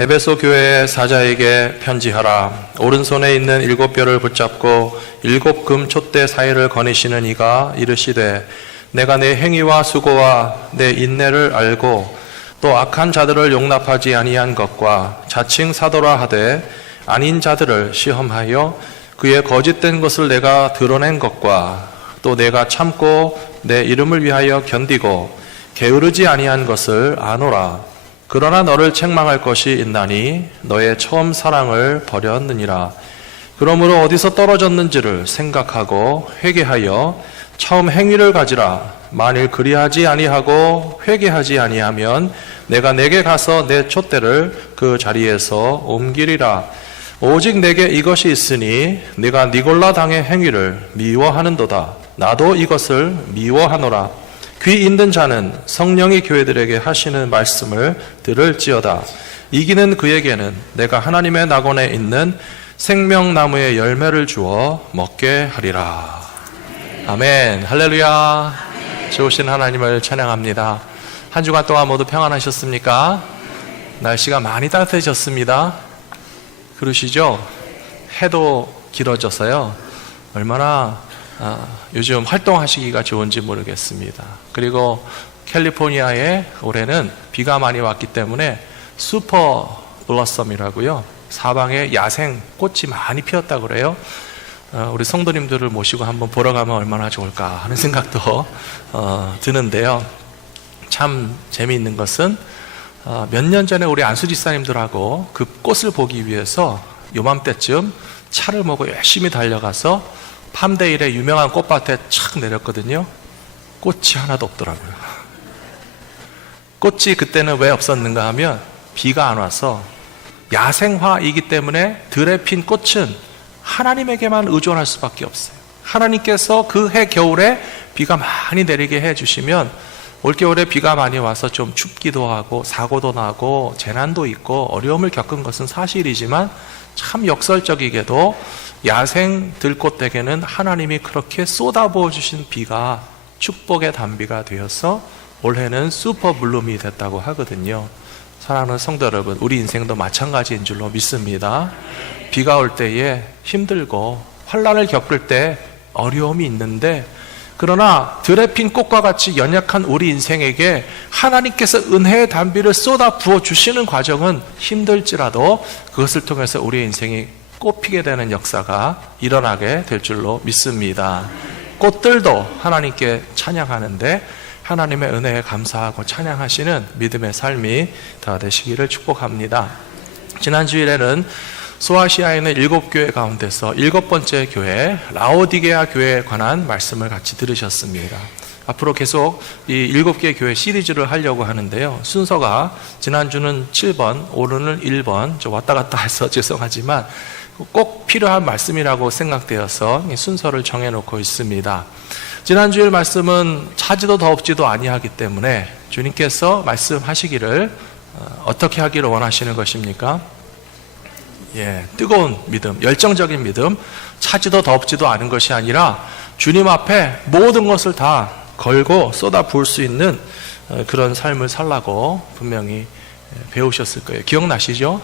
에베소 교회의 사자에게 편지하라. 오른손에 있는 7뼈를 붙잡고 7금 촛대 사이를 거니시는 이가 이르시되 내가 내 행위와 수고와 내 인내를 알고 또 악한 자들을 용납하지 아니한 것과 자칭 사도라 하되 아닌 자들을 시험하여 그의 거짓된 것을 내가 드러낸 것과 또 내가 참고 내 이름을 위하여 견디고 게으르지 아니한 것을 아노라. 그러나 너를 책망할 것이 있나니 너의 처음 사랑을 버렸느니라. 그러므로 어디서 떨어졌는지를 생각하고 회개하여 처음 행위를 가지라. 만일 그리하지 아니하고 회개하지 아니하면 내가 내게 가서 내 촛대를 그 자리에서 옮기리라. 오직 내게 이것이 있으니 네가 니골라 당의 행위를 미워하는도다. 나도 이것을 미워하노라. 귀 있는 자는 성령이 교회들에게 하시는 말씀을 들을지어다. 이기는 그에게는 내가 하나님의 낙원에 있는 생명나무의 열매를 주어 먹게 하리라. 아멘. 할렐루야. 좋으신 하나님을 찬양합니다. 한 주간 동안 모두 평안하셨습니까? 날씨가 많이 따뜻해졌습니다. 그러시죠? 해도 길어져서요. 얼마나 요즘 활동하시기가 좋은지 모르겠습니다. 그리고 캘리포니아에 올해는 비가 많이 왔기 때문에 슈퍼 블러썸이라고요. 사방에 야생 꽃이 많이 피었다고 그래요. 우리 성도님들을 모시고 한번 보러 가면 얼마나 좋을까 하는 생각도 드는데요. 참 재미있는 것은 몇 년 전에 우리 안수 집사님들하고 그 꽃을 보기 위해서 요맘때쯤 차를 몰고 열심히 달려가서 팜데일의 유명한 꽃밭에 착 내렸거든요. 꽃이 하나도 없더라고요. 꽃이 그때는 왜 없었는가 하면 비가 안 와서 야생화이기 때문에 들에 핀 꽃은 하나님에게만 의존할 수밖에 없어요. 하나님께서 그 해 겨울에 비가 많이 내리게 해주시면 올겨울에 비가 많이 와서 좀 춥기도 하고 사고도 나고 재난도 있고 어려움을 겪은 것은 사실이지만 참 역설적이게도 야생 들꽃에게는 하나님이 그렇게 쏟아부어 주신 비가 축복의 단비가 되어서 올해는 슈퍼 블룸이 됐다고 하거든요. 사랑하는 성도 여러분, 우리 인생도 마찬가지인 줄로 믿습니다. 비가 올 때에 힘들고 환난을 겪을 때 어려움이 있는데, 그러나 들에 핀 꽃과 같이 연약한 우리 인생에게 하나님께서 은혜의 단비를 쏟아 부어 주시는 과정은 힘들지라도 그것을 통해서 우리의 인생이 꽃피게 되는 역사가 일어나게 될 줄로 믿습니다. 꽃들도 하나님께 찬양하는데 하나님의 은혜에 감사하고 찬양하시는 믿음의 삶이 다 되시기를 축복합니다. 지난 주일에는 소아시아에 있는 7교회 가운데서 7번째 교회 라오디게아 교회에 관한 말씀을 같이 들으셨습니다. 앞으로 계속 이 7개의 교회 시리즈를 하려고 하는데요. 순서가 지난주는 7번, 오늘은 1번, 저 왔다 갔다 해서 죄송하지만 꼭 필요한 말씀이라고 생각되어서 순서를 정해놓고 있습니다. 지난주일 말씀은 차지도 더없지도 아니하기 때문에 주님께서 말씀하시기를 어떻게 하기를 원하시는 것입니까? 뜨거운 믿음, 열정적인 믿음, 차지도 더없지도 않은 것이 아니라 주님 앞에 모든 것을 다 걸고 쏟아 부을 수 있는 그런 삶을 살라고 분명히 배우셨을 거예요. 기억나시죠?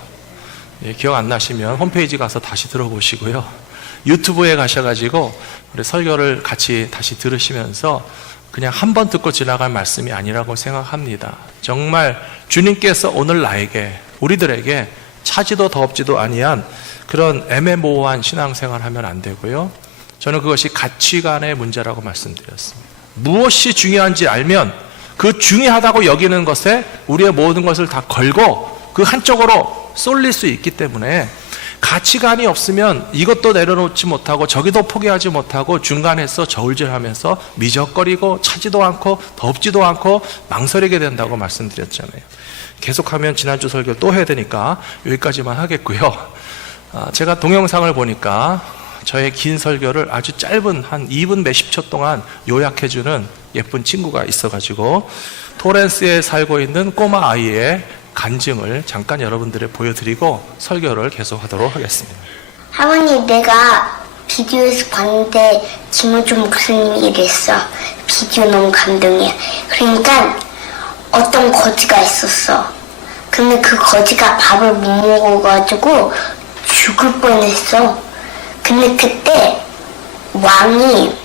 기억 안 나시면 홈페이지 가서 다시 들어보시고요. 유튜브에 가셔가지고 우리 설교를 같이 다시 들으시면서 그냥 한 번 듣고 지나갈 말씀이 아니라고 생각합니다. 정말 주님께서 오늘 나에게, 우리들에게 차지도 더없지도 아니한 그런 애매모호한 신앙생활을 하면 안 되고요. 저는 그것이 가치관의 문제라고 말씀드렸습니다. 무엇이 중요한지 알면 그 중요하다고 여기는 것에 우리의 모든 것을 다 걸고 그 한쪽으로 쏠릴 수 있기 때문에 가치관이 없으면 이것도 내려놓지 못하고 저기도 포기하지 못하고 중간에서 저울질하면서 미적거리고 차지도 않고 덥지도 않고 망설이게 된다고 말씀드렸잖아요. 계속하면 지난주 설교 또 해야 되니까 여기까지만 하겠고요. 제가 동영상을 보니까 저의 긴 설교를 아주 짧은 한 2분 몇십 초 동안 요약해주는 예쁜 친구가 있어가지고 토렌스에 살고 있는 꼬마 아이의 간증을 잠깐 여러분들에 보여드리고 설교를 계속하도록 하겠습니다. 할머니, 내가 비디오에서 봤는데 김호준 목사님이 이랬어. 비디오 너무 감동이야. 그러니까 어떤 거지가 있었어. 근데 그 거지가 밥을 못 먹어가지고 죽을 뻔했어. 근데 그때 왕이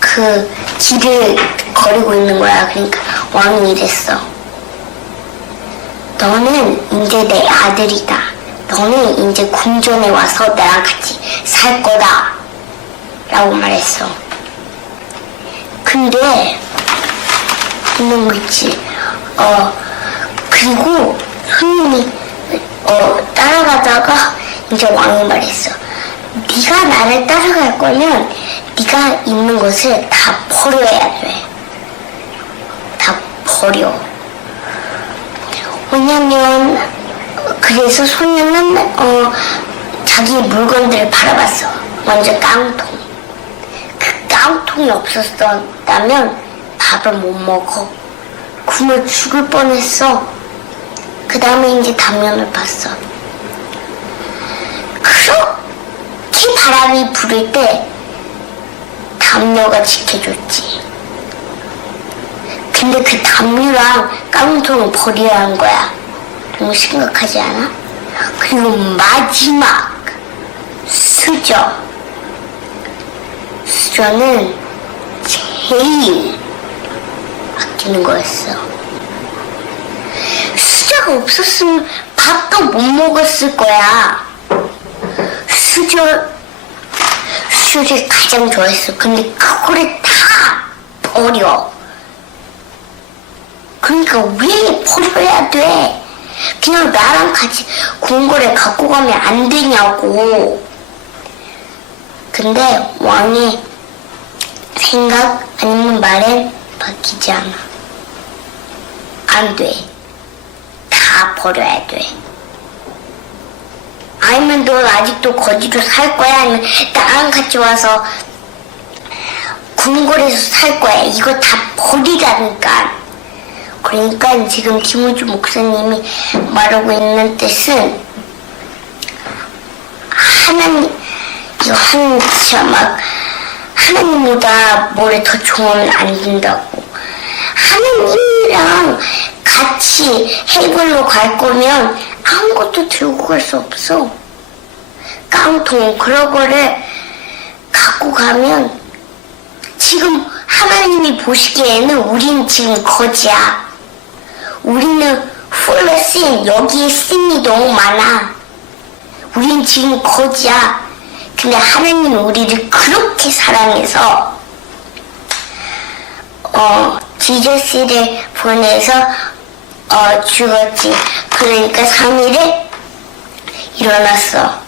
그 길을 거리고 있는 거야. 그러니까 왕이 이랬어. 너는 이제 내 아들이다. 너는 이제 궁전에 와서 나랑 같이 살 거다. 라고 말했어. 근데 있는 거 있지. 그리고 손님이 따라가다가 이제 왕이 말했어. 네가 나를 따라갈 거면 네가 있는 것을 다 버려야 돼. 다 버려. 왜냐면 그래서 소녀는 자기 물건들을 팔아봤어. 먼저 깡통. 그 깡통이 없었다면 밥을 못 먹어. 굶어 죽을 뻔했어. 그 다음에 이제 담요를 봤어. 그렇게 바람이 불을 때 담요가 지켜줬지. 근데 그 담요랑 깡통을 버려야 한 거야. 너무 심각하지 않아? 그리고 마지막 수저는 제일 아끼는 거였어. 수저가 없었으면 밥도 못 먹었을 거야. 수저를 가장 좋아했어. 근데 그거를 다 버려. 그러니까 왜 버려야 돼? 그냥 나랑 같이 궁궐에 갖고 가면 안 되냐고. 근데 왕의 생각 아니면 말에 바뀌지 않아. 안 돼. 다 버려야 돼. 아니면 너 아직도 거지로 살 거야? 아니면 나랑 같이 와서 궁궐에서 살 거야? 이거 다 버리라니까. 그러니까 지금 김우주 목사님이 말하고 있는 뜻은 하나님보다 뭐를 더 좋아하면 안 된다고. 하나님이랑 같이 해골로 갈 거면 아무것도 들고 갈 수 없어. 깡통 그런 거를 갖고 가면 지금 하나님이 보시기에는 우리는 지금 거지야. 우리는 플러스 여기에 씀이 너무 많아. 우린 지금 거지야. 근데 하나님은 우리를 그렇게 사랑해서 지저스를 보내서 죽었지. 그러니까 3일에 일어났어.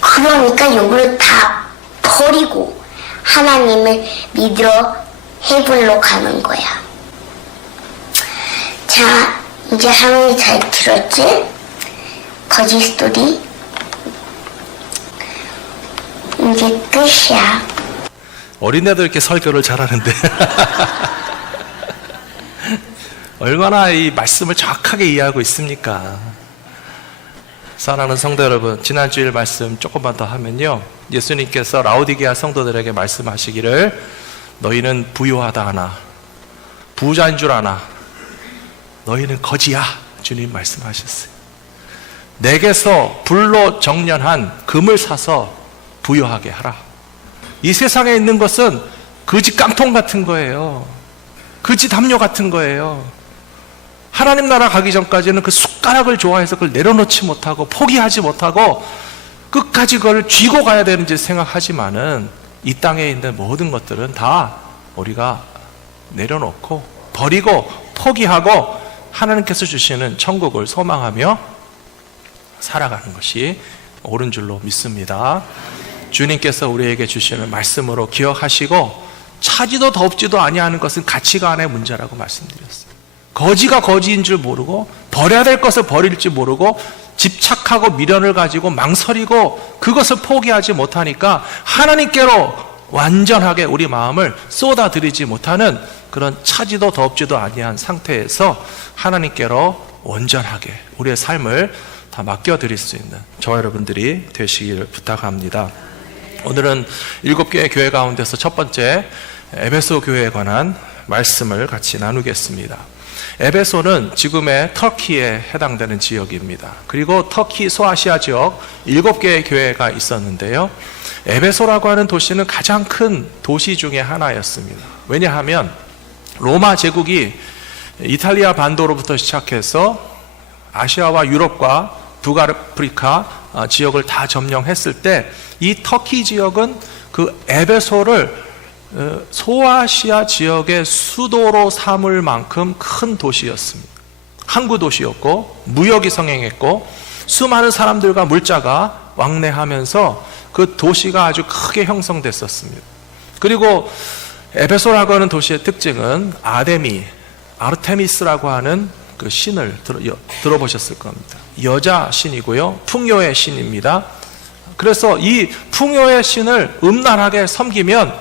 그러니까 이걸 다 버리고 하나님을 믿으러 헤블로 가는 거야. 자, 이제 할머니 잘 들었지? 거지 스토리. 이제 끝이야. 어린애도 이렇게 설교를 잘하는데 얼마나 이 말씀을 정확하게 이해하고 있습니까? 사랑하는 성도 여러분, 지난 주일 말씀 조금만 더 하면요, 예수님께서 라오디게아 성도들에게 말씀하시기를 너희는 부유하다 하나 부자인 줄 아나 너희는 거지야. 주님 말씀하셨어요. 내게서 불로 정련한 금을 사서 부유하게 하라. 이 세상에 있는 것은 거지 깡통 같은 거예요. 거지 담요 같은 거예요. 하나님 나라 가기 전까지는 그 숟가락을 좋아해서 그걸 내려놓지 못하고 포기하지 못하고 끝까지 그걸 쥐고 가야 되는지 생각하지만은 이 땅에 있는 모든 것들은 다 우리가 내려놓고 버리고 포기하고 하나님께서 주시는 천국을 소망하며 살아가는 것이 옳은 줄로 믿습니다. 주님께서 우리에게 주시는 말씀으로 기억하시고 차지도 덥지도 아니하는 것은 가치관의 문제라고 말씀드렸어요. 거지가 거지인 줄 모르고 버려야 될 것을 버릴지 모르고 집착하고 미련을 가지고 망설이고 그것을 포기하지 못하니까 하나님께로 완전하게 우리 마음을 쏟아들이지 못하는 그런 차지도 덥지도 아니한 상태에서 하나님께로 온전하게 우리의 삶을 다 맡겨드릴 수 있는 저와 여러분들이 되시기를 부탁합니다. 오늘은 7개의 교회 가운데서 첫 번째 에베소 교회에 관한 말씀을 같이 나누겠습니다. 에베소는 지금의 터키에 해당되는 지역입니다. 그리고 터키 소아시아 지역 7개의 교회가 있었는데요. 에베소라고 하는 도시는 가장 큰 도시 중에 하나였습니다. 왜냐하면 로마 제국이 이탈리아 반도로부터 시작해서 아시아와 유럽과 북아프리카 지역을 다 점령했을 때 이 터키 지역은 그 에베소를 소아시아 지역의 수도로 삼을 만큼 큰 도시였습니다. 항구 도시였고 무역이 성행했고 수많은 사람들과 물자가 왕래하면서 그 도시가 아주 크게 형성됐었습니다. 그리고 에베소라고 하는 도시의 특징은 아르테미스라고 하는 그 신을 들어보셨을 겁니다. 여자 신이고요, 풍요의 신입니다. 그래서 이 풍요의 신을 음란하게 섬기면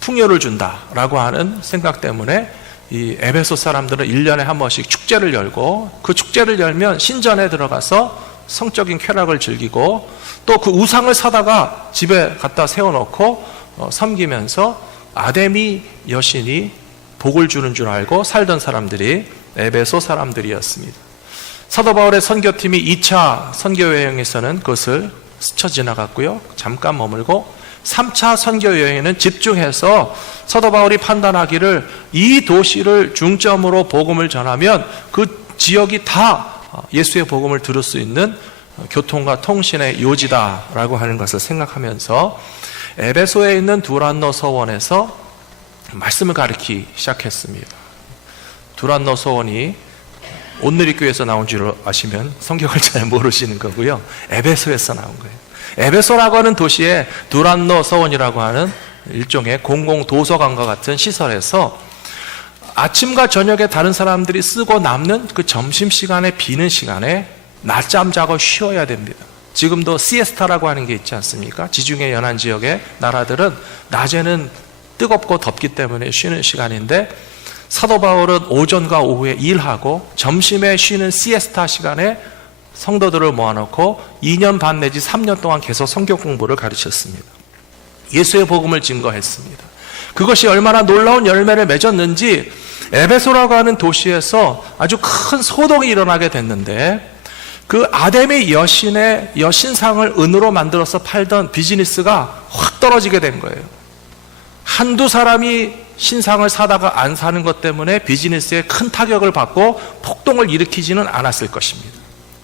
풍요를 준다라고 하는 생각 때문에 이 에베소 사람들은 1년에 한 번씩 축제를 열고, 그 축제를 열면 신전에 들어가서 성적인 쾌락을 즐기고 또 그 우상을 사다가 집에 갖다 세워놓고 섬기면서 아데미 여신이 복을 주는 줄 알고 살던 사람들이 에베소 사람들이었습니다. 사도 바울의 선교팀이 2차 선교 여행에서는 그것을 스쳐 지나갔고요, 잠깐 머물고 3차 선교 여행에는 집중해서 사도 바울이 판단하기를 이 도시를 중점으로 복음을 전하면 그 지역이 다 예수의 복음을 들을 수 있는 교통과 통신의 요지다라고 하는 것을 생각하면서 에베소에 있는 두란노 서원에서 말씀을 가르치기 시작했습니다. 두란노 서원이 온누리교회에서 나온 줄 아시면 성경을 잘 모르시는 거고요, 에베소에서 나온 거예요. 에베소라고 하는 도시에 두란노 서원이라고 하는 일종의 공공도서관과 같은 시설에서 아침과 저녁에 다른 사람들이 쓰고 남는 그 점심시간에 비는 시간에 낮잠 자고 쉬어야 됩니다. 지금도 시에스타라고 하는 게 있지 않습니까? 지중해 연안 지역의 나라들은 낮에는 뜨겁고 덥기 때문에 쉬는 시간인데 사도 바울은 오전과 오후에 일하고 점심에 쉬는 시에스타 시간에 성도들을 모아놓고 2년 반 내지 3년 동안 계속 성경 공부를 가르쳤습니다. 예수의 복음을 증거했습니다. 그것이 얼마나 놀라운 열매를 맺었는지 에베소라고 하는 도시에서 아주 큰 소동이 일어나게 됐는데, 그 아데미 여신의 여신상을 은으로 만들어서 팔던 비즈니스가 확 떨어지게 된 거예요. 한두 사람이 신상을 사다가 안 사는 것 때문에 비즈니스에 큰 타격을 받고 폭동을 일으키지는 않았을 것입니다.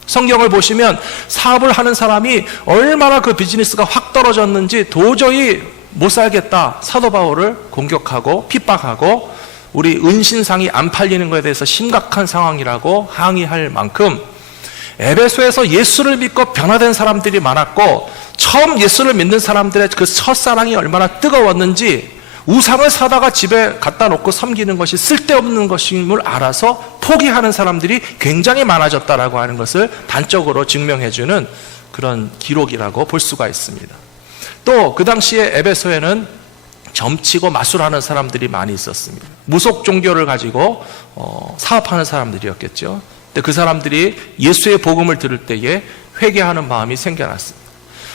성경을 보시면 사업을 하는 사람이 얼마나 그 비즈니스가 확 떨어졌는지 도저히 못 살겠다, 사도 바울을 공격하고 핍박하고 우리 은신상이 안 팔리는 것에 대해서 심각한 상황이라고 항의할 만큼 에베소에서 예수를 믿고 변화된 사람들이 많았고, 처음 예수를 믿는 사람들의 그 첫사랑이 얼마나 뜨거웠는지 우상을 사다가 집에 갖다 놓고 섬기는 것이 쓸데없는 것임을 알아서 포기하는 사람들이 굉장히 많아졌다라고 하는 것을 단적으로 증명해주는 그런 기록이라고 볼 수가 있습니다. 또 그 당시에 에베소에는 점치고 마술하는 사람들이 많이 있었습니다. 무속 종교를 가지고 사업하는 사람들이었겠죠. 근데 그 사람들이 예수의 복음을 들을 때에 회개하는 마음이 생겨났습니다.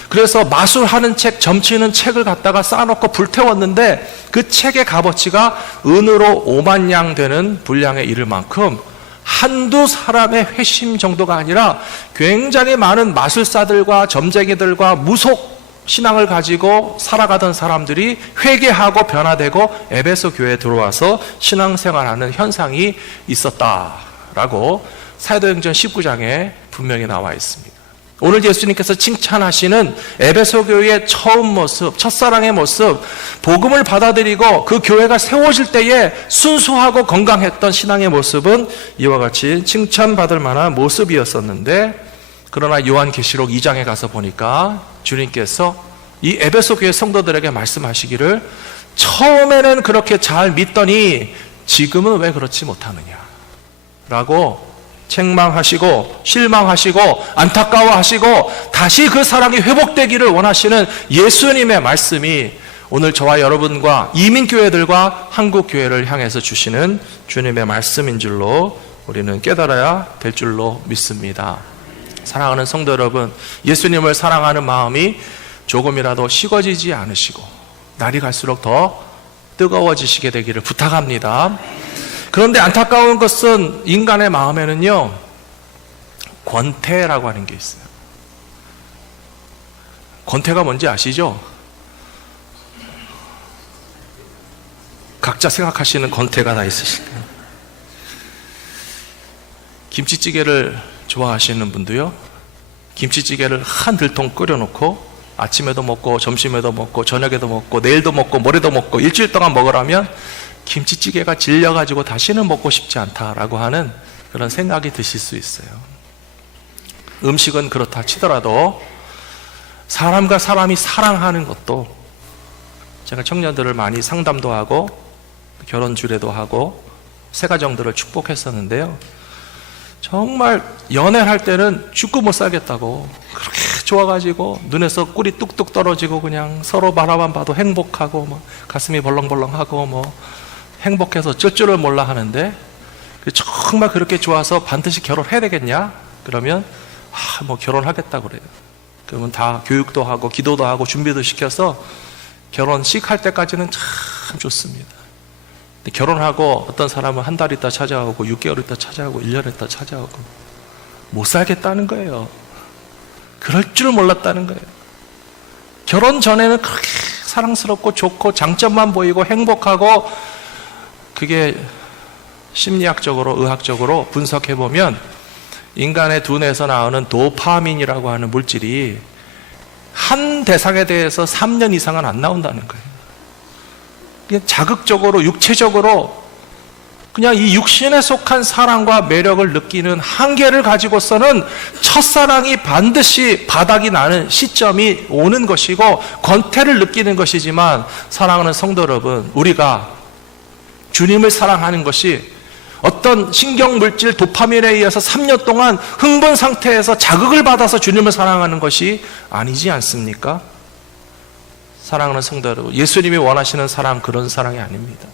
그래서 마술하는 책, 점치는 책을 갖다가 쌓아놓고 불태웠는데 그 책의 값어치가 은으로 5만 냥 되는 분량에 이를 만큼 한두 사람의 회심 정도가 아니라 굉장히 많은 마술사들과 점쟁이들과 무속 신앙을 가지고 살아가던 사람들이 회개하고 변화되고 에베소 교회에 들어와서 신앙생활하는 현상이 있었다라고 사도행전 19장에 분명히 나와 있습니다. 오늘 예수님께서 칭찬하시는 에베소 교회의 처음 모습, 첫사랑의 모습, 복음을 받아들이고 그 교회가 세워질 때에 순수하고 건강했던 신앙의 모습은 이와 같이 칭찬받을 만한 모습이었었는데, 그러나 요한계시록 2장에 가서 보니까 주님께서 이 에베소 교회 성도들에게 말씀하시기를 처음에는 그렇게 잘 믿더니 지금은 왜 그렇지 못하느냐 라고 책망하시고 실망하시고 안타까워하시고 다시 그 사랑이 회복되기를 원하시는 예수님의 말씀이 오늘 저와 여러분과 이민교회들과 한국교회를 향해서 주시는 주님의 말씀인 줄로 우리는 깨달아야 될 줄로 믿습니다. 사랑하는 성도 여러분, 예수님을 사랑하는 마음이 조금이라도 식어지지 않으시고 날이 갈수록 더 뜨거워지시게 되기를 부탁합니다. 그런데 안타까운 것은 인간의 마음에는요, 권태라고 하는 게 있어요. 권태가 뭔지 아시죠? 각자 생각하시는 권태가 다 있으실 거예요. 김치찌개를 좋아하시는 분도요, 김치찌개를 한 들통 끓여놓고 아침에도 먹고 점심에도 먹고 저녁에도 먹고 내일도 먹고 모레도 먹고 일주일 동안 먹으라면 김치찌개가 질려가지고 다시는 먹고 싶지 않다라고 하는 그런 생각이 드실 수 있어요. 음식은 그렇다 치더라도 사람과 사람이 사랑하는 것도, 제가 청년들을 많이 상담도 하고 결혼 주례도 하고 새 가정들을 축복했었는데요, 정말 연애할 때는 죽고 못 살겠다고 그렇게 좋아가지고 눈에서 꿀이 뚝뚝 떨어지고 그냥 서로 바라만 봐도 행복하고 뭐 가슴이 벌렁벌렁하고 뭐 행복해서 쩔 줄을 몰라 하는데, 정말 그렇게 좋아서 반드시 결혼해야 되겠냐? 그러면 뭐 결혼하겠다고 그래요. 그러면 다 교육도 하고 기도도 하고 준비도 시켜서 결혼식 할 때까지는 참 좋습니다. 근데 결혼하고 어떤 사람은 한 달 있다 찾아오고 6개월 있다 찾아오고 1년 있다 찾아오고 못 살겠다는 거예요. 그럴 줄 몰랐다는 거예요. 결혼 전에는 그렇게 사랑스럽고 좋고 장점만 보이고 행복하고, 그게 심리학적으로 의학적으로 분석해보면 인간의 두뇌에서 나오는 도파민이라고 하는 물질이 한 대상에 대해서 3년 이상은 안 나온다는 거예요. 자극적으로 육체적으로 그냥 이 육신에 속한 사랑과 매력을 느끼는 한계를 가지고서는 첫사랑이 반드시 바닥이 나는 시점이 오는 것이고 권태를 느끼는 것이지만, 사랑하는 성도 여러분, 우리가 주님을 사랑하는 것이 어떤 신경물질 도파민에 의해서 3년 동안 흥분 상태에서 자극을 받아서 주님을 사랑하는 것이 아니지 않습니까? 사랑하는 성도 여러분, 예수님이 원하시는 사랑, 그런 사랑이 아닙니다.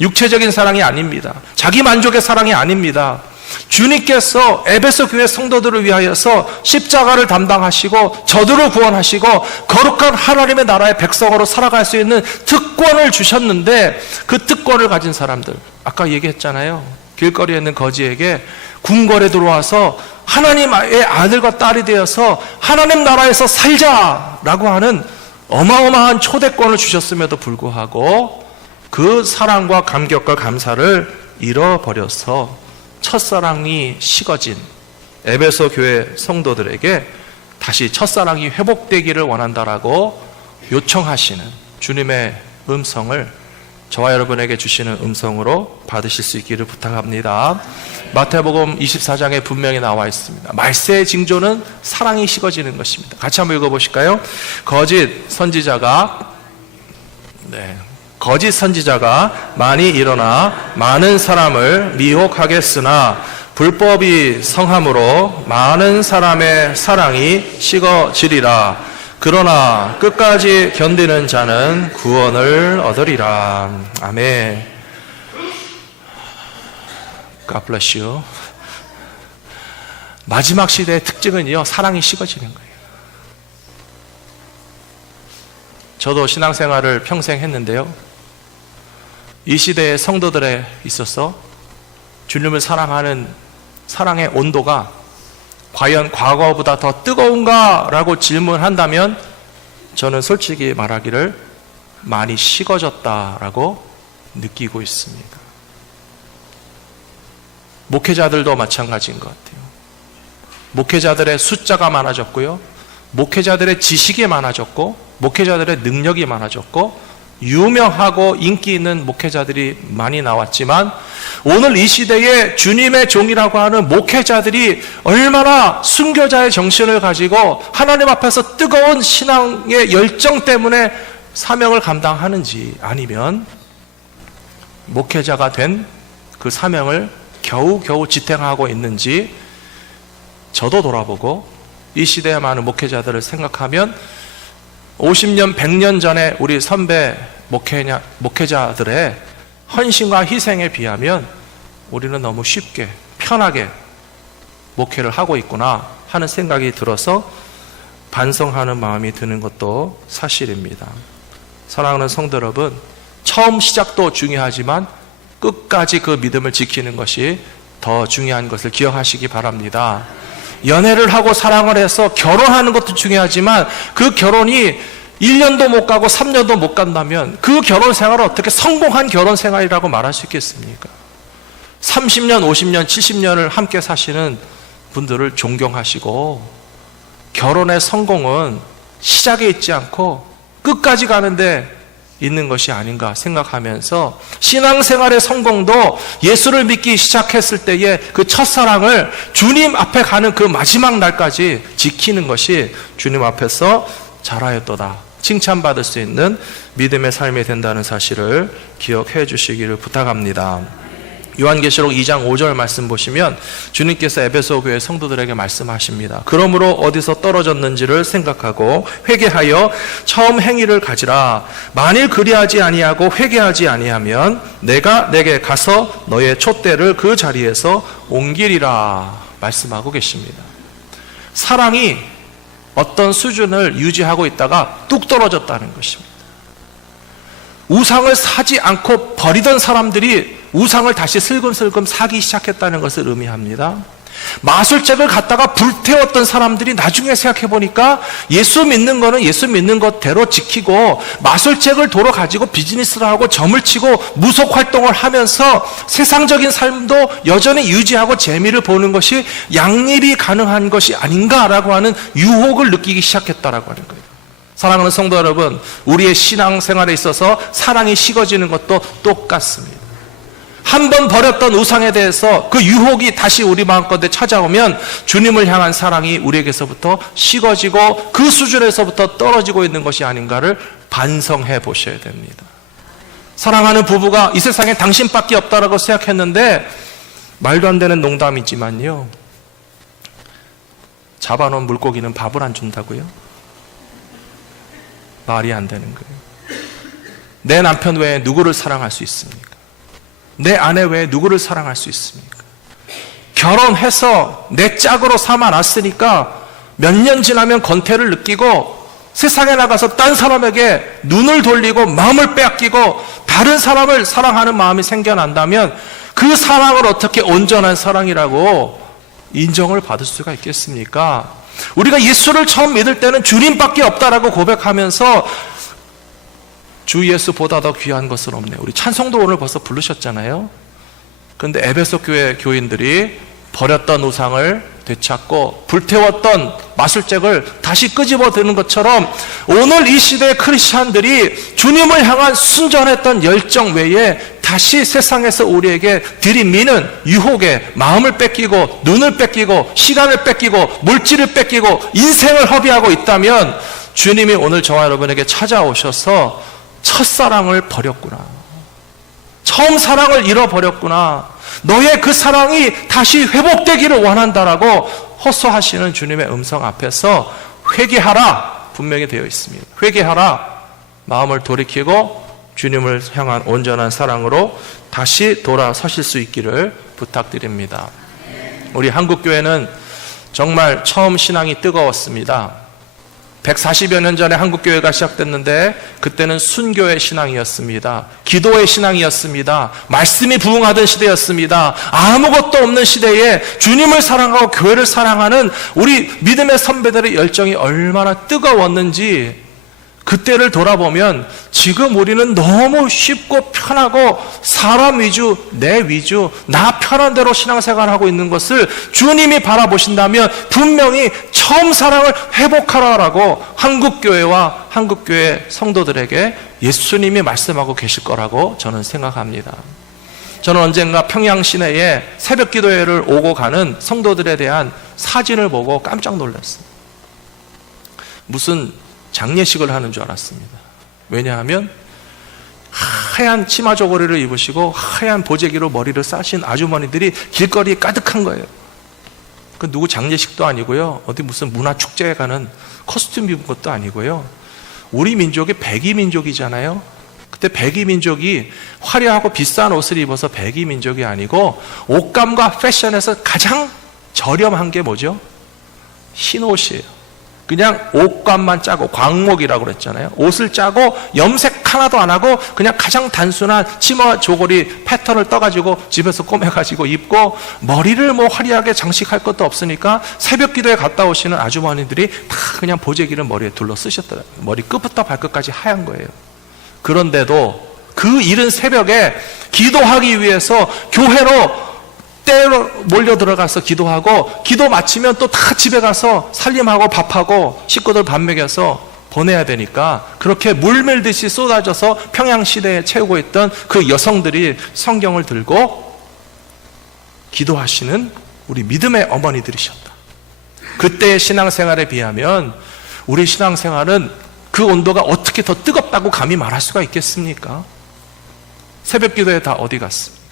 육체적인 사랑이 아닙니다. 자기 만족의 사랑이 아닙니다. 주님께서 에베소 교회 성도들을 위하여서 십자가를 담당하시고 저들을 구원하시고 거룩한 하나님의 나라의 백성으로 살아갈 수 있는 특권을 주셨는데, 그 특권을 가진 사람들, 아까 얘기했잖아요. 길거리에 있는 거지에게 궁궐에 들어와서 하나님의 아들과 딸이 되어서 하나님 나라에서 살자라고 하는 어마어마한 초대권을 주셨음에도 불구하고 그 사랑과 감격과 감사를 잃어버려서 첫사랑이 식어진 에베소 교회 성도들에게 다시 첫사랑이 회복되기를 원한다라고 요청하시는 주님의 음성을 저와 여러분에게 주시는 음성으로 받으실 수 있기를 부탁합니다. 마태복음 24장에 분명히 나와 있습니다. 말세의 징조는 사랑이 식어지는 것입니다. 같이 한번 읽어보실까요? 거짓 선지자가 많이 일어나 많은 사람을 미혹하겠으나 불법이 성함으로 많은 사람의 사랑이 식어지리라. 그러나 끝까지 견디는 자는 구원을 얻으리라. 아멘. God bless you. 마지막 시대의 특징은요, 사랑이 식어지는 거예요. 저도 신앙생활을 평생 했는데요, 이 시대의 성도들에 있어서 주님을 사랑하는 사랑의 온도가 과연 과거보다 더 뜨거운가? 라고 질문한다면 저는 솔직히 말하기를 많이 식어졌다라고 느끼고 있습니다. 목회자들도 마찬가지인 것 같아요. 목회자들의 숫자가 많아졌고요, 목회자들의 지식이 많아졌고, 목회자들의 능력이 많아졌고, 유명하고 인기 있는 목회자들이 많이 나왔지만, 오늘 이 시대에 주님의 종이라고 하는 목회자들이 얼마나 순교자의 정신을 가지고 하나님 앞에서 뜨거운 신앙의 열정 때문에 사명을 감당하는지, 아니면 목회자가 된 그 사명을 겨우겨우 지탱하고 있는지 저도 돌아보고 이 시대의 많은 목회자들을 생각하면 50년, 100년 전에 우리 선배 목회자들의 헌신과 희생에 비하면 우리는 너무 쉽게 편하게 목회를 하고 있구나 하는 생각이 들어서 반성하는 마음이 드는 것도 사실입니다. 사랑하는 성도 여러분, 처음 시작도 중요하지만 끝까지 그 믿음을 지키는 것이 더 중요한 것을 기억하시기 바랍니다. 연애를 하고 사랑을 해서 결혼하는 것도 중요하지만 그 결혼이 1년도 못 가고 3년도 못 간다면 그 결혼 생활을 어떻게 성공한 결혼 생활이라고 말할 수 있겠습니까? 30년, 50년, 70년을 함께 사시는 분들을 존경하시고 결혼의 성공은 시작에 있지 않고 끝까지 가는데 있는 것이 아닌가 생각하면서 신앙생활의 성공도 예수를 믿기 시작했을 때의 그 첫사랑을 주님 앞에 가는 그 마지막 날까지 지키는 것이 주님 앞에서 잘하였도다 칭찬받을 수 있는 믿음의 삶이 된다는 사실을 기억해 주시기를 부탁합니다. 요한계시록 2장 5절 말씀 보시면 주님께서 에베소 교회 성도들에게 말씀하십니다. 그러므로 어디서 떨어졌는지를 생각하고 회개하여 처음 행위를 가지라. 만일 그리하지 아니하고 회개하지 아니하면 내가 내게 가서 너의 촛대를 그 자리에서 옮기리라 말씀하고 계십니다. 사랑이 어떤 수준을 유지하고 있다가 뚝 떨어졌다는 것입니다. 우상을 사지 않고 버리던 사람들이 우상을 다시 슬금슬금 사기 시작했다는 것을 의미합니다. 마술책을 갖다가 불태웠던 사람들이 나중에 생각해 보니까 예수 믿는 거는 예수 믿는 것대로 지키고 마술책을 도로 가지고 비즈니스를 하고 점을 치고 무속 활동을 하면서 세상적인 삶도 여전히 유지하고 재미를 보는 것이 양립이 가능한 것이 아닌가라고 하는 유혹을 느끼기 시작했다라고 하는 거예요. 사랑하는 성도 여러분, 우리의 신앙생활에 있어서 사랑이 식어지는 것도 똑같습니다. 한 번 버렸던 우상에 대해서 그 유혹이 다시 우리 마음가운데 찾아오면 주님을 향한 사랑이 우리에게서부터 식어지고 그 수준에서부터 떨어지고 있는 것이 아닌가를 반성해 보셔야 됩니다. 사랑하는 부부가 이 세상에 당신밖에 없다라고 생각했는데 말도 안 되는 농담이지만요, 잡아놓은 물고기는 밥을 안 준다고요? 말이 안 되는 거예요. 내 남편 외에 누구를 사랑할 수 있습니까? 내 아내 외에 누구를 사랑할 수 있습니까? 결혼해서 내 짝으로 삼아놨으니까 몇 년 지나면 권태를 느끼고 세상에 나가서 딴 사람에게 눈을 돌리고 마음을 빼앗기고 다른 사람을 사랑하는 마음이 생겨난다면 그 사랑을 어떻게 온전한 사랑이라고 인정을 받을 수가 있겠습니까? 우리가 예수를 처음 믿을 때는 주님밖에 없다라고 고백하면서 주 예수보다 더 귀한 것은 없네. 우리 찬송도 오늘 벌써 부르셨잖아요. 그런데 에베소 교회 교인들이 버렸던 우상을 되찾고 불태웠던 마술책을 다시 끄집어 드는 것처럼 오늘 이 시대의 크리스찬들이 주님을 향한 순전했던 열정 외에 다시 세상에서 우리에게 들이미는 유혹에 마음을 뺏기고 눈을 뺏기고 시간을 뺏기고 물질을 뺏기고 인생을 허비하고 있다면 주님이 오늘 저와 여러분에게 찾아오셔서 첫사랑을 버렸구나, 처음 사랑을 잃어버렸구나, 너의 그 사랑이 다시 회복되기를 원한다라고 호소하시는 주님의 음성 앞에서 회개하라 분명히 되어 있습니다. 회개하라, 마음을 돌이키고 주님을 향한 온전한 사랑으로 다시 돌아서실 수 있기를 부탁드립니다. 우리 한국교회는 정말 처음 신앙이 뜨거웠습니다. 140여 년 전에 한국교회가 시작됐는데 그때는 순교의 신앙이었습니다. 기도의 신앙이었습니다. 말씀이 부흥하던 시대였습니다. 아무것도 없는 시대에 주님을 사랑하고 교회를 사랑하는 우리 믿음의 선배들의 열정이 얼마나 뜨거웠는지 그때를 돌아보면 지금 우리는 너무 쉽고 편하고 사람 위주, 내 위주, 나 편한 대로 신앙생활하고 있는 것을 주님이 바라보신다면 분명히 처음 사랑을 회복하라라고 한국교회와 한국교회 성도들에게 예수님이 말씀하고 계실 거라고 저는 생각합니다. 저는 언젠가 평양 시내에 새벽 기도회를 오고 가는 성도들에 대한 사진을 보고 깜짝 놀랐어요. 무슨 장례식을 하는 줄 알았습니다. 왜냐하면 하얀 치마 저고리를 입으시고 하얀 보재기로 머리를 싸신 아주머니들이 길거리에 가득한 거예요. 그 누구 장례식도 아니고요, 어디 무슨 문화축제에 가는 코스튬 입은 것도 아니고요, 우리 민족이 백이 민족이잖아요. 그때 백이 민족이 화려하고 비싼 옷을 입어서 백이 민족이 아니고 옷감과 패션에서 가장 저렴한 게 뭐죠? 흰 옷이에요. 그냥 옷감만 짜고, 광목이라고 그랬잖아요. 옷을 짜고 염색 하나도 안 하고 그냥 가장 단순한 치마 조거리 패턴을 떠가지고 집에서 꼬매가지고 입고, 머리를 뭐 화려하게 장식할 것도 없으니까 새벽 기도에 갔다 오시는 아주머니들이 다 그냥 보재기를 머리에 둘러 쓰셨더라고요. 머리 끝부터 발끝까지 하얀 거예요. 그런데도 그 이른 새벽에 기도하기 위해서 교회로 때로 몰려 들어가서 기도하고, 기도 마치면 또 다 집에 가서 살림하고 밥하고 식구들 밥 먹여서 보내야 되니까 그렇게 물밀듯이 쏟아져서 평양시대에 채우고 있던 그 여성들이 성경을 들고 기도하시는 우리 믿음의 어머니들이셨다. 그때의 신앙생활에 비하면 우리 신앙생활은 그 온도가 어떻게 더 뜨겁다고 감히 말할 수가 있겠습니까? 새벽 기도에 다 어디 갔습니까?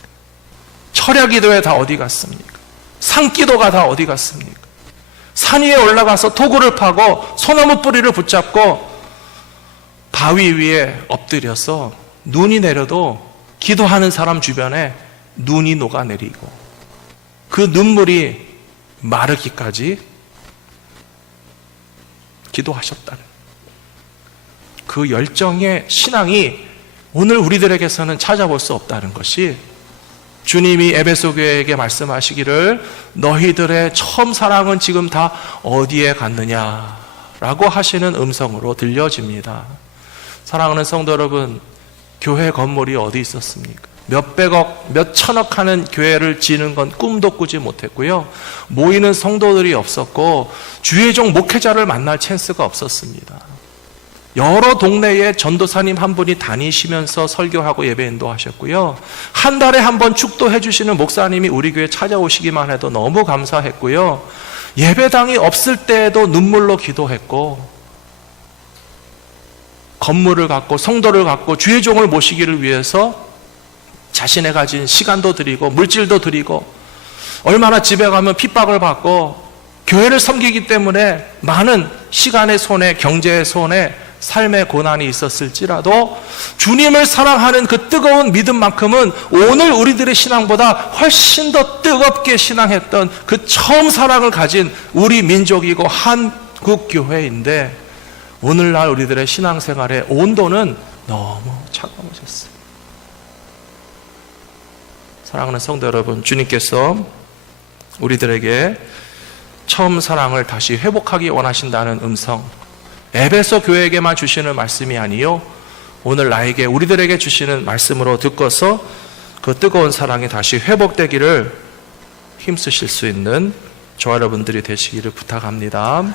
철야 기도에 다 어디 갔습니까? 산기도가 다 어디 갔습니까? 산 위에 올라가서 토구를 파고 소나무 뿌리를 붙잡고 바위 위에 엎드려서 눈이 내려도 기도하는 사람 주변에 눈이 녹아내리고 그 눈물이 마르기까지 기도하셨다는 그 열정의 신앙이 오늘 우리들에게서는 찾아볼 수 없다는 것이, 주님이 에베소 교회에게 말씀하시기를 너희들의 처음 사랑은 지금 다 어디에 갔느냐라고 하시는 음성으로 들려집니다. 사랑하는 성도 여러분, 교회 건물이 어디 있었습니까? 몇백억, 몇천억 하는 교회를 지는 건 꿈도 꾸지 못했고요. 모이는 성도들이 없었고 주의 종 목회자를 만날 찬스가 없었습니다. 여러 동네에 전도사님 한 분이 다니시면서 설교하고 예배 인도하셨고요. 한 달에 한 번 축도해 주시는 목사님이 우리 교회 찾아오시기만 해도 너무 감사했고요. 예배당이 없을 때에도 눈물로 기도했고, 건물을 갖고 성도를 갖고 주의 종을 모시기를 위해서 자신의 가진 시간도 드리고 물질도 드리고, 얼마나 집에 가면 핍박을 받고 교회를 섬기기 때문에 많은 시간의 손해, 경제의 손해, 삶의 고난이 있었을지라도 주님을 사랑하는 그 뜨거운 믿음만큼은 오늘 우리들의 신앙보다 훨씬 더 뜨겁게 신앙했던 그 처음 사랑을 가진 우리 민족이고 한국 교회인데, 오늘날 우리들의 신앙생활의 온도는 너무 차가워졌어요. 사랑하는 성도 여러분, 주님께서 우리들에게 처음 사랑을 다시 회복하기 원하신다는 음성, 에베소 교회에게만 주시는 말씀이 아니요, 오늘 나에게, 우리들에게 주시는 말씀으로 듣고서 그 뜨거운 사랑이 다시 회복되기를 힘쓰실 수 있는 저와 여러분들이 되시기를 부탁합니다.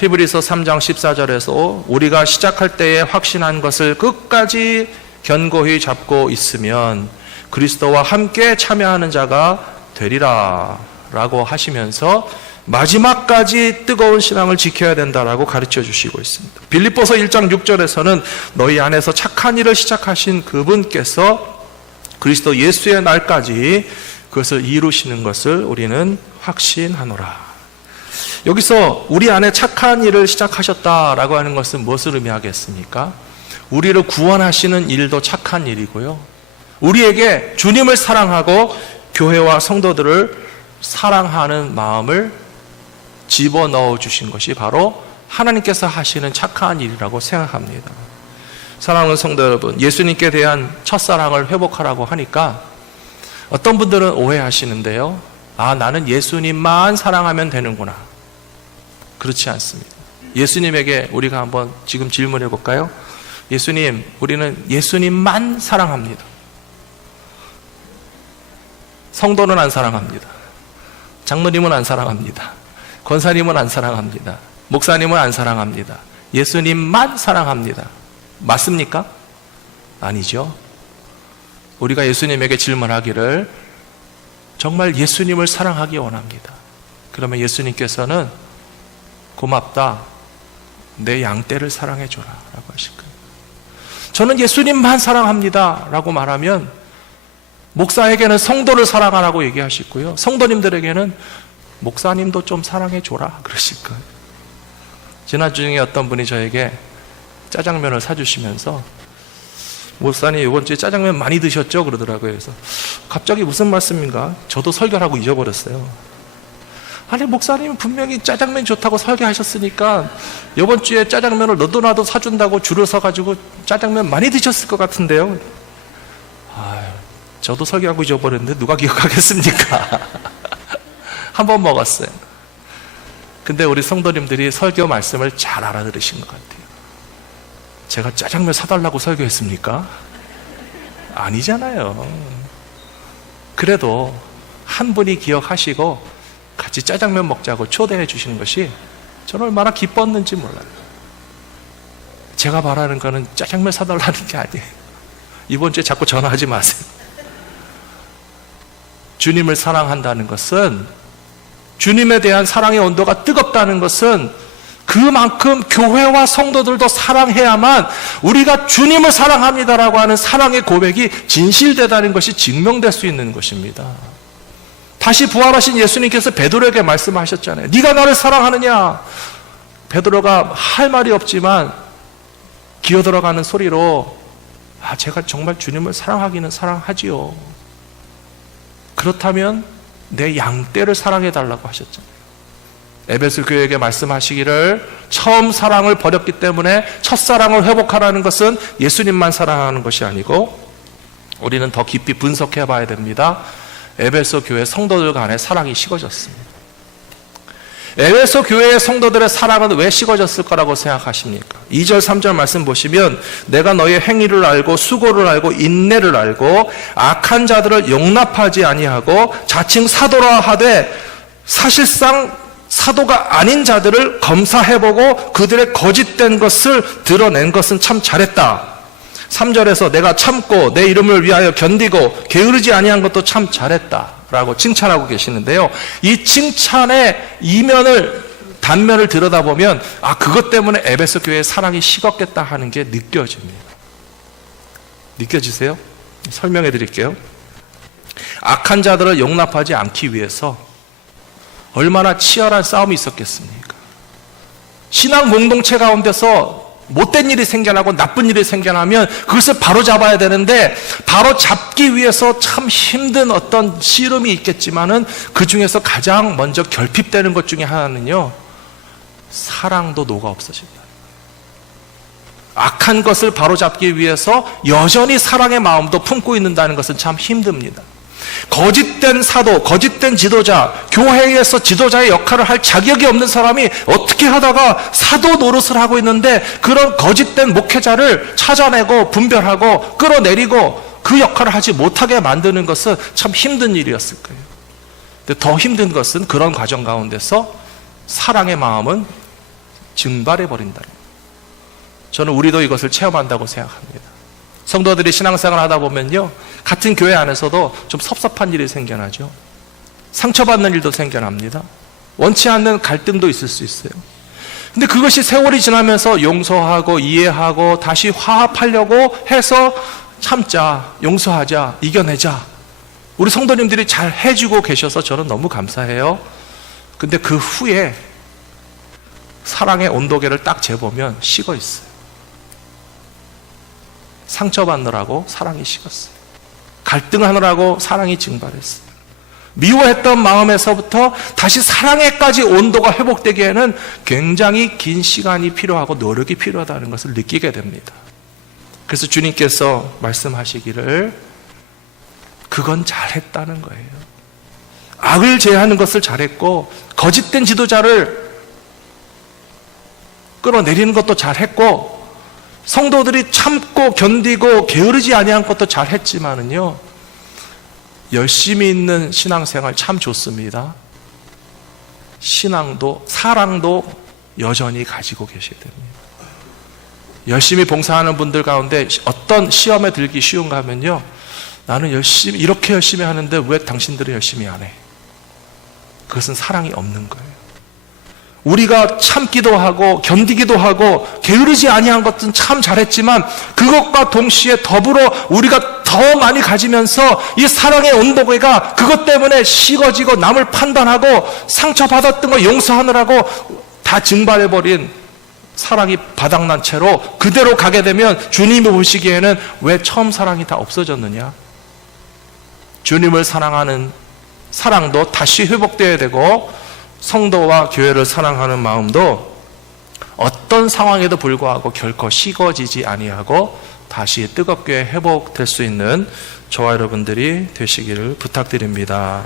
히브리서 3장 14절에서 우리가 시작할 때에 확신한 것을 끝까지 견고히 잡고 있으면 그리스도와 함께 참여하는 자가 되리라 라고 하시면서 마지막까지 뜨거운 신앙을 지켜야 된다라고 가르쳐 주시고 있습니다. 빌립보서 1장 6절에서는 너희 안에서 착한 일을 시작하신 그분께서 그리스도 예수의 날까지 그것을 이루시는 것을 우리는 확신하노라. 여기서 우리 안에 착한 일을 시작하셨다라고 하는 것은 무엇을 의미하겠습니까? 우리를 구원하시는 일도 착한 일이고요, 우리에게 주님을 사랑하고 교회와 성도들을 사랑하는 마음을 집어넣어 주신 것이 바로 하나님께서 하시는 착한 일이라고 생각합니다. 사랑하는 성도 여러분, 예수님께 대한 첫사랑을 회복하라고 하니까 어떤 분들은 오해하시는데요, 나는 예수님만 사랑하면 되는구나. 그렇지 않습니다. 예수님에게 우리가 한번 지금 질문해 볼까요? 예수님, 우리는 예수님만 사랑합니다. 성도는 안 사랑합니다. 장로님은 안 사랑합니다. 권사님은 안 사랑합니다. 목사님은 안 사랑합니다. 예수님만 사랑합니다. 맞습니까? 아니죠. 우리가 예수님에게 질문하기를 정말 예수님을 사랑하기 원합니다. 그러면 예수님께서는 고맙다, 내 양떼를 사랑해줘라 라고 하실 거예요. 저는 예수님만 사랑합니다 라고 말하면 목사에게는 성도를 사랑하라고 얘기하시고요, 성도님들에게는 목사님도 좀 사랑해줘라 그러실 거예요. 지난주 중에 어떤 분이 저에게 짜장면을 사주시면서 목사님 이번 주에 짜장면 많이 드셨죠? 그러더라고요. 그래서 갑자기 무슨 말씀인가? 저도 설교하고 잊어버렸어요. 아니 목사님은 분명히 짜장면 좋다고 설교하셨으니까 이번 주에 짜장면을 너도 나도 사준다고 줄을 서가지고 짜장면 많이 드셨을 것 같은데요. 저도 설교하고 잊어버렸는데 누가 기억하겠습니까? 한 번 먹었어요. 근데 우리 성도님들이 설교 말씀을 잘 알아들으신 것 같아요. 제가 짜장면 사달라고 설교했습니까? 아니잖아요. 그래도 한 분이 기억하시고 같이 짜장면 먹자고 초대해 주시는 것이 저는 얼마나 기뻤는지 몰라요. 제가 바라는 거는 짜장면 사달라는 게 아니에요. 이번 주에 자꾸 전화하지 마세요. 주님을 사랑한다는 것은, 주님에 대한 사랑의 온도가 뜨겁다는 것은 그만큼 교회와 성도들도 사랑해야만 우리가 주님을 사랑합니다라고 하는 사랑의 고백이 진실되다는 것이 증명될 수 있는 것입니다. 다시 부활하신 예수님께서 베드로에게 말씀하셨잖아요. 네가 나를 사랑하느냐? 베드로가 할 말이 없지만 기어들어가는 소리로 제가 정말 주님을 사랑하기는 사랑하지요. 그렇다면 내 양떼를 사랑해달라고 하셨잖아요. 에베소 교회에게 말씀하시기를 처음 사랑을 버렸기 때문에 첫사랑을 회복하라는 것은 예수님만 사랑하는 것이 아니고 우리는 더 깊이 분석해 봐야 됩니다. 에베소 교회 성도들 간의 사랑이 식어졌습니다. 에베소 교회의 성도들의 사랑은 왜 식어졌을 거라고 생각하십니까? 2절 3절 말씀 보시면 내가 너의 행위를 알고 수고를 알고 인내를 알고 악한 자들을 용납하지 아니하고 자칭 사도라 하되 사실상 사도가 아닌 자들을 검사해보고 그들의 거짓된 것을 드러낸 것은 참 잘했다. 3절에서 내가 참고 내 이름을 위하여 견디고 게으르지 아니한 것도 참 잘했다 라고 칭찬하고 계시는데요. 이 칭찬의 단면을 들여다보면 그것 때문에 에베소 교회의 사랑이 식었겠다 하는 게 느껴집니다. 느껴지세요? 설명해 드릴게요. 악한 자들을 용납하지 않기 위해서 얼마나 치열한 싸움이 있었겠습니까? 신앙 공동체 가운데서 못된 일이 생겨나고 나쁜 일이 생겨나면 그것을 바로 잡아야 되는데 바로 잡기 위해서 참 힘든 어떤 씨름이 있겠지만은 그 중에서 가장 먼저 결핍되는 것 중에 하나는요, 사랑도 녹아 없어집니다. 악한 것을 바로 잡기 위해서 여전히 사랑의 마음도 품고 있는다는 것은 참 힘듭니다. 거짓된 사도, 거짓된 지도자, 교회에서 지도자의 역할을 할 자격이 없는 사람이 어떻게 하다가 사도 노릇을 하고 있는데 그런 거짓된 목회자를 찾아내고 분별하고 끌어내리고 그 역할을 하지 못하게 만드는 것은 참 힘든 일이었을 거예요. 근데 더 힘든 것은 그런 과정 가운데서 사랑의 마음은 증발해 버린다. 저는 우리도 이것을 체험한다고 생각합니다. 성도들이 신앙생활을 하다 보면요, 같은 교회 안에서도 좀 섭섭한 일이 생겨나죠. 상처받는 일도 생겨납니다. 원치 않는 갈등도 있을 수 있어요. 근데 그것이 세월이 지나면서 용서하고 이해하고 다시 화합하려고 해서 참자, 용서하자, 이겨내자. 우리 성도님들이 잘 해주고 계셔서 저는 너무 감사해요. 근데 그 후에 사랑의 온도계를 딱 재보면 식어 있어요. 상처받느라고 사랑이 식었어요. 갈등하느라고 사랑이 증발했어요. 미워했던 마음에서부터 다시 사랑에까지 온도가 회복되기에는 굉장히 긴 시간이 필요하고 노력이 필요하다는 것을 느끼게 됩니다. 그래서 주님께서 말씀하시기를 그건 잘했다는 거예요. 악을 제하는 것을 잘했고 거짓된 지도자를 끌어내리는 것도 잘했고 성도들이 참고 견디고 게으르지 아니한 것도 잘했지만은요, 열심히 있는 신앙생활 참 좋습니다. 신앙도 사랑도 여전히 가지고 계셔야 됩니다. 열심히 봉사하는 분들 가운데 어떤 시험에 들기 쉬운가 하면요, 나는 이렇게 열심히 하는데 왜 당신들은 열심히 안 해? 그것은 사랑이 없는 거예요. 우리가 참기도 하고 견디기도 하고 게으르지 아니한 것은 참 잘했지만 그것과 동시에 더불어 우리가 더 많이 가지면서 이 사랑의 온도계가 그것 때문에 식어지고 남을 판단하고 상처받았던 거 용서하느라고 다 증발해버린 사랑이 바닥난 채로 그대로 가게 되면 주님이 보시기에는 왜 처음 사랑이 다 없어졌느냐? 주님을 사랑하는 사랑도 다시 회복되어야 되고 성도와 교회를 사랑하는 마음도 어떤 상황에도 불구하고 결코 식어지지 아니하고 다시 뜨겁게 회복될 수 있는 저와 여러분들이 되시기를 부탁드립니다.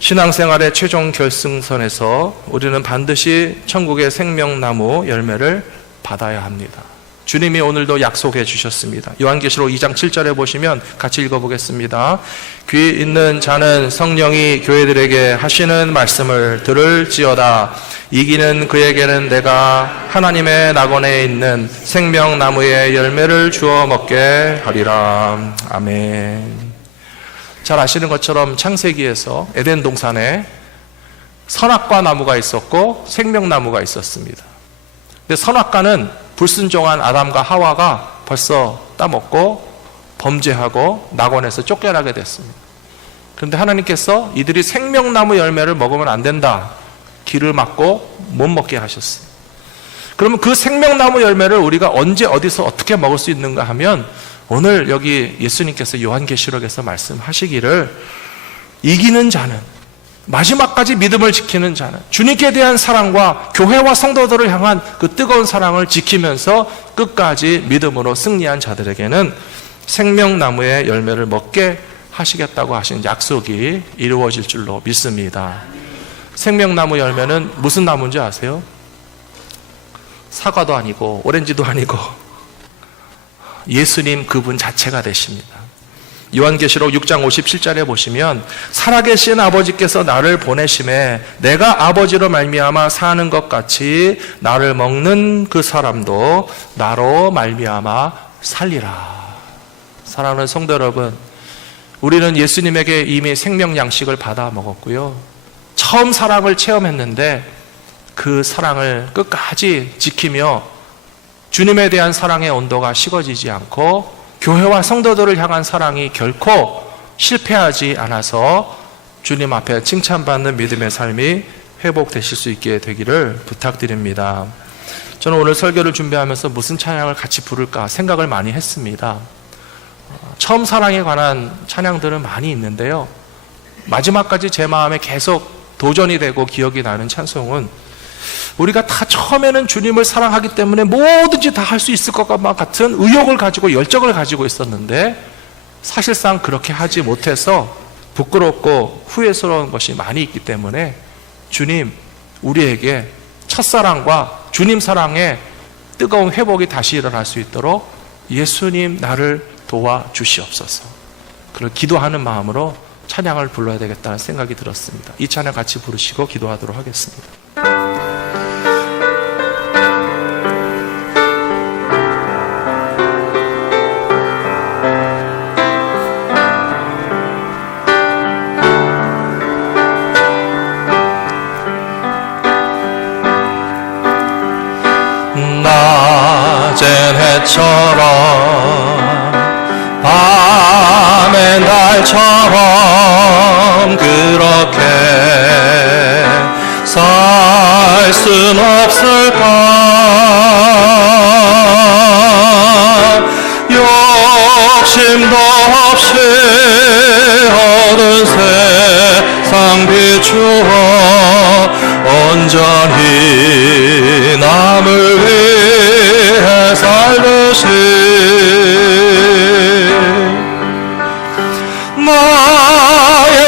신앙생활의 최종 결승선에서 우리는 반드시 천국의 생명나무 열매를 받아야 합니다. 주님이 오늘도 약속해 주셨습니다. 요한계시록 2장 7절에 보시면 같이 읽어보겠습니다. 귀 있는 자는 성령이 교회들에게 하시는 말씀을 들을지어다. 이기는 그에게는 내가 하나님의 낙원에 있는 생명나무의 열매를 주어 먹게 하리라. 아멘. 잘 아시는 것처럼 창세기에서 에덴 동산에 선악과 나무가 있었고 생명나무가 있었습니다. 근데 선악과는 불순종한 아담과 하와가 벌써 따먹고 범죄하고 낙원에서 쫓겨나게 됐습니다. 그런데 하나님께서 이들이 생명나무 열매를 먹으면 안 된다. 길을 막고 못 먹게 하셨어요. 그러면 그 생명나무 열매를 우리가 언제 어디서 어떻게 먹을 수 있는가 하면 오늘 여기 예수님께서 요한계시록에서 말씀하시기를 이기는 자는, 마지막까지 믿음을 지키는 자는, 주님께 대한 사랑과 교회와 성도들을 향한 그 뜨거운 사랑을 지키면서 끝까지 믿음으로 승리한 자들에게는 생명나무의 열매를 먹게 하시겠다고 하신 약속이 이루어질 줄로 믿습니다. 생명나무 열매는 무슨 나무인지 아세요? 사과도 아니고 오렌지도 아니고 예수님 그분 자체가 되십니다. 요한계시록 6장 57절에 보시면 살아계신 아버지께서 나를 보내심에 내가 아버지로 말미암아 사는 것 같이 나를 먹는 그 사람도 나로 말미암아 살리라. 사랑하는 성도 여러분, 우리는 예수님에게 이미 생명 양식을 받아 먹었고요. 처음 사랑을 체험했는데 그 사랑을 끝까지 지키며 주님에 대한 사랑의 온도가 식어지지 않고 교회와 성도들을 향한 사랑이 결코 실패하지 않아서 주님 앞에 칭찬받는 믿음의 삶이 회복되실 수 있게 되기를 부탁드립니다. 저는 오늘 설교를 준비하면서 무슨 찬양을 같이 부를까 생각을 많이 했습니다. 처음 사랑에 관한 찬양들은 많이 있는데요. 마지막까지 제 마음에 계속 도전이 되고 기억이 나는 찬송은 우리가 다 처음에는 주님을 사랑하기 때문에 뭐든지 다 할 수 있을 것만 같은 의욕을 가지고 열정을 가지고 있었는데 사실상 그렇게 하지 못해서 부끄럽고 후회스러운 것이 많이 있기 때문에 주님, 우리에게 첫사랑과 주님 사랑의 뜨거운 회복이 다시 일어날 수 있도록 예수님 나를 도와주시옵소서. 그걸 기도하는 마음으로 찬양을 불러야 되겠다는 생각이 들었습니다. 이 찬양 같이 부르시고 기도하도록 하겠습니다. 낮엔 해처럼 밤엔 달처럼 그렇게 살 순 없을까? 욕심도 없이 얻은 세상 비추어 온전히 남을 위해 살듯이 나의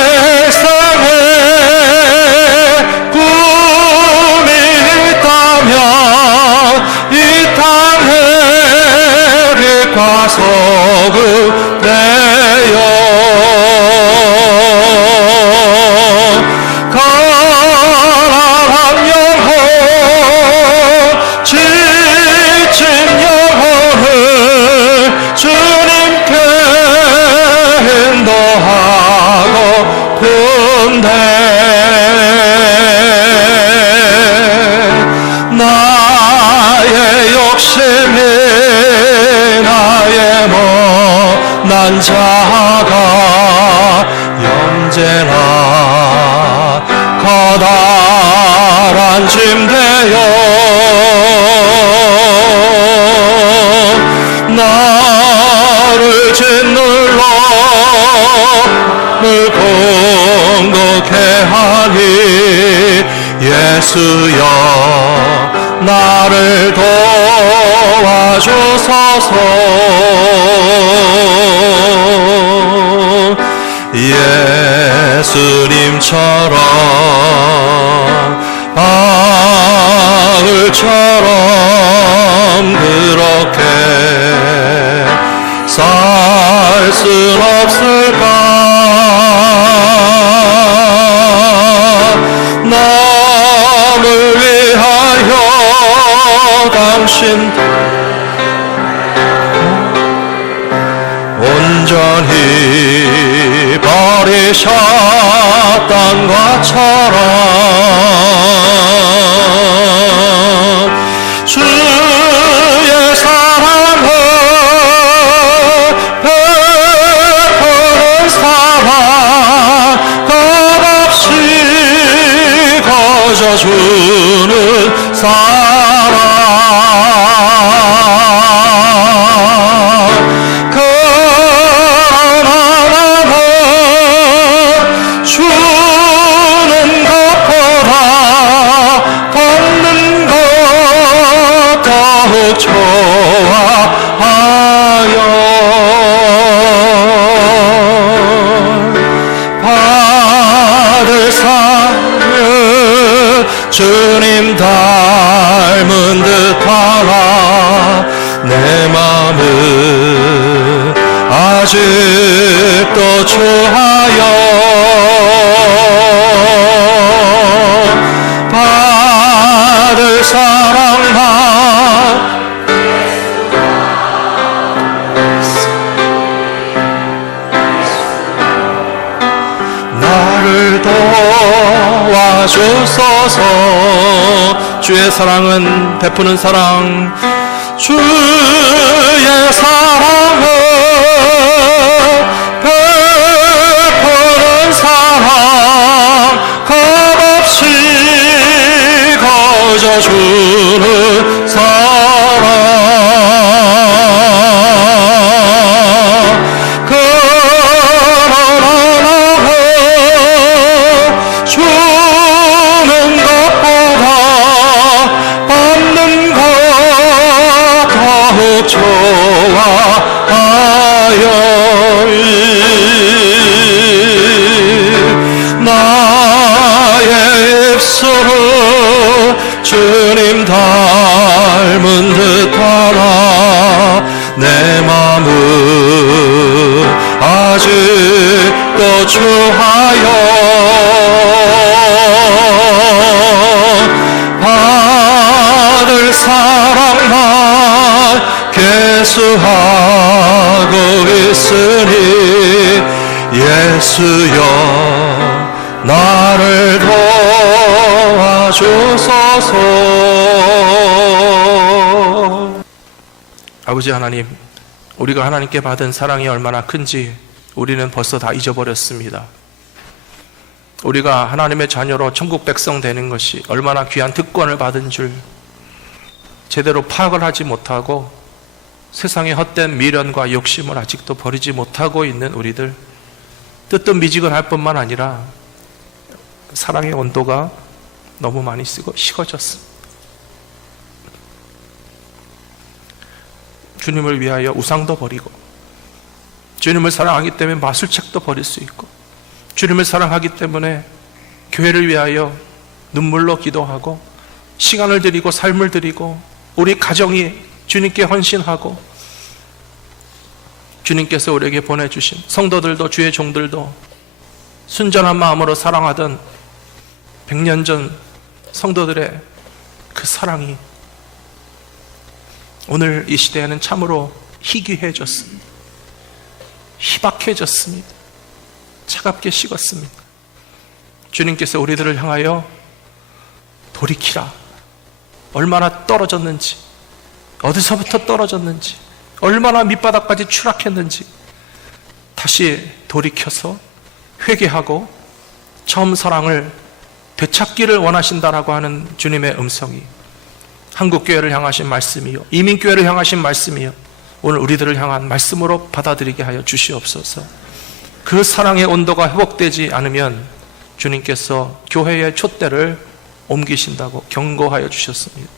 삶에 꿈이 있다면 이 땅에 빛과 소금 내어 가난한 영혼 지친 영혼을 주님께 인도하고픈데 나의 욕심이 나의 못난 자가 언제나 커다란 짐 되어 나를 짓눌러 늘 공격해 하니 예수여 나를 도와주소서. 예수님처럼 바울처럼 그렇게 살 순 없을까? 남을 위하여 당신 온전히 버리셨던 것처럼 주의 사랑을 베푸는 사랑 끝없이 거저주는 사랑 주는 것보다 받는 것 더욱 좋아하여 받을 사는 주님 닮은 듯하라. 내 마음은 아직도 주하여 받을 사랑만 나를 도와주소서. 주의 사랑은 베푸는 사랑, 주의 사랑은 베푸는 사랑 값없이 거저주는 사랑 그러나 나는 주는 것보다 받는 것 더욱 좋아하여 나의 입술은 주님 닮은 듯하나 내 마음은 아직도 주하여 받을 사랑만 계수하고 있으니 예수여 나를 도와주소서. 아버지 하나님, 우리가 하나님께 받은 사랑이 얼마나 큰지 우리는 벌써 다 잊어버렸습니다. 우리가 하나님의 자녀로 천국 백성 되는 것이 얼마나 귀한 특권을 받은 줄 제대로 파악을 하지 못하고 세상의 헛된 미련과 욕심을 아직도 버리지 못하고 있는 우리들, 뜨뜻미지근할 뿐만 아니라 사랑의 온도가 너무 많이 식어졌습니다. 주님을 위하여 우상도 버리고, 주님을 사랑하기 때문에 마술책도 버릴 수 있고, 주님을 사랑하기 때문에 교회를 위하여 눈물로 기도하고 시간을 드리고 삶을 드리고 우리 가정이 주님께 헌신하고 주님께서 우리에게 보내주신 성도들도 주의 종들도 순전한 마음으로 사랑하던 100년 전 성도들의 그 사랑이 오늘 이 시대에는 참으로 희귀해졌습니다. 희박해졌습니다. 차갑게 식었습니다. 주님께서 우리들을 향하여 돌이키라. 얼마나 떨어졌는지, 어디서부터 떨어졌는지, 얼마나 밑바닥까지 추락했는지 다시 돌이켜서 회개하고 처음 사랑을 되찾기를 원하신다라고 하는 주님의 음성이 한국교회를 향하신 말씀이요, 이민교회를 향하신 말씀이요, 오늘 우리들을 향한 말씀으로 받아들이게 하여 주시옵소서. 그 사랑의 온도가 회복되지 않으면 주님께서 교회의 촛대를 옮기신다고 경고하여 주셨습니다.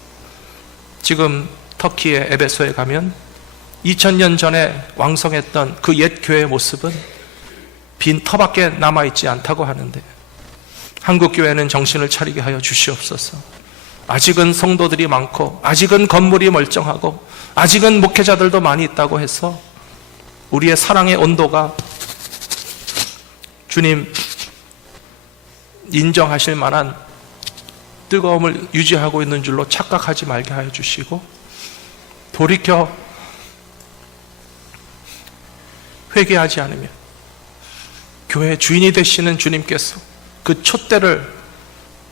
지금 터키의 에베소에 가면 2000년 전에 왕성했던 그 옛 교회의 모습은 빈 터밖에 남아있지 않다고 하는데, 한국 교회는 정신을 차리게 하여 주시옵소서. 아직은 성도들이 많고, 아직은 건물이 멀쩡하고, 아직은 목회자들도 많이 있다고 해서 우리의 사랑의 온도가 주님 인정하실 만한 뜨거움을 유지하고 있는 줄로 착각하지 말게 하여 주시고, 돌이켜 회개하지 않으면 교회 주인이 되시는 주님께서 그 촛대를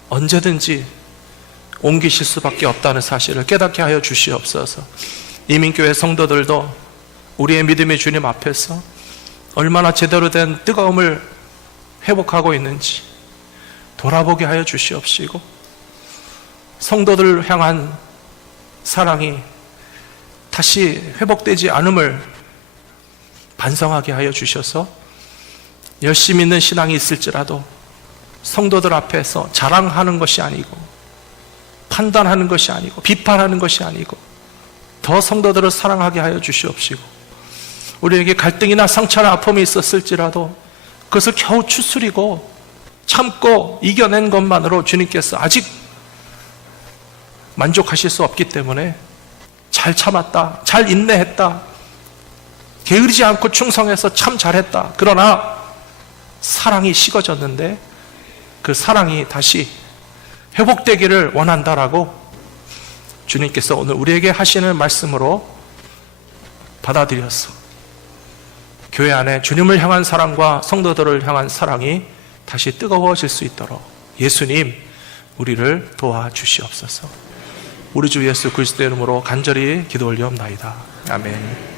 언제든지 옮기실 수밖에 없다는 사실을 깨닫게 하여 주시옵소서. 이민교회 성도들도 우리의 믿음의 주님 앞에서 얼마나 제대로 된 뜨거움을 회복하고 있는지 돌아보게 하여 주시옵시고, 성도들을 향한 사랑이 다시 회복되지 않음을 반성하게 하여 주셔서 열심히 있는 신앙이 있을지라도 성도들 앞에서 자랑하는 것이 아니고, 판단하는 것이 아니고, 비판하는 것이 아니고, 더 성도들을 사랑하게 하여 주시옵시고, 우리에게 갈등이나 상처나 아픔이 있었을지라도 그것을 겨우 추스리고 참고 이겨낸 것만으로 주님께서 아직 만족하실 수 없기 때문에 잘 참았다, 잘 인내했다, 게으르지 않고 충성해서 참 잘했다, 그러나 사랑이 식어졌는데 그 사랑이 다시 회복되기를 원한다라고 주님께서 오늘 우리에게 하시는 말씀으로 받아들여서 교회 안에 주님을 향한 사랑과 성도들을 향한 사랑이 다시 뜨거워질 수 있도록 예수님 우리를 도와주시옵소서. 우리 주 예수 그리스도의 이름으로 간절히 기도 올리옵나이다. 아멘.